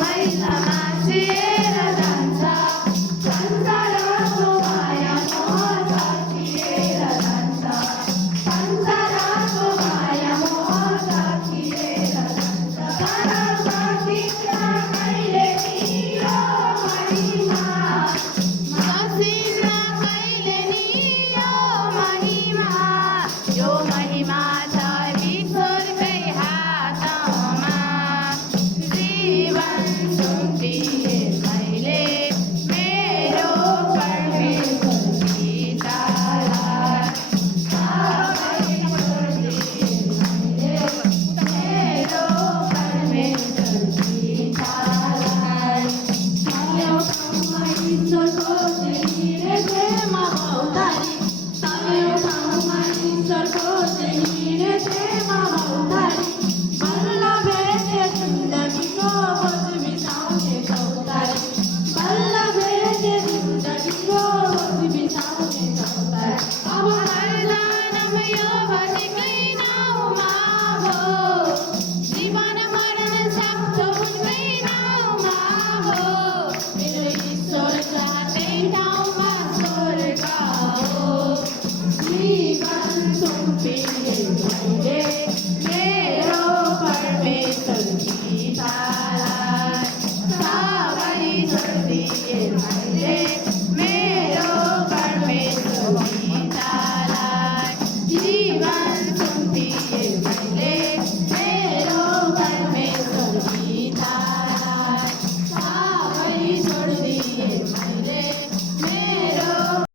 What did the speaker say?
महिला मासिएर जान्छ संसारको माया मोह सकिएर जान्छ संसारको माया मोह सकिएर जान्छ तर सकिन्छ कहिले नि यो महिमा सकिन्छ कहिले नि यो महिमा छ ईश्वरकै हातमा जीवन सुखी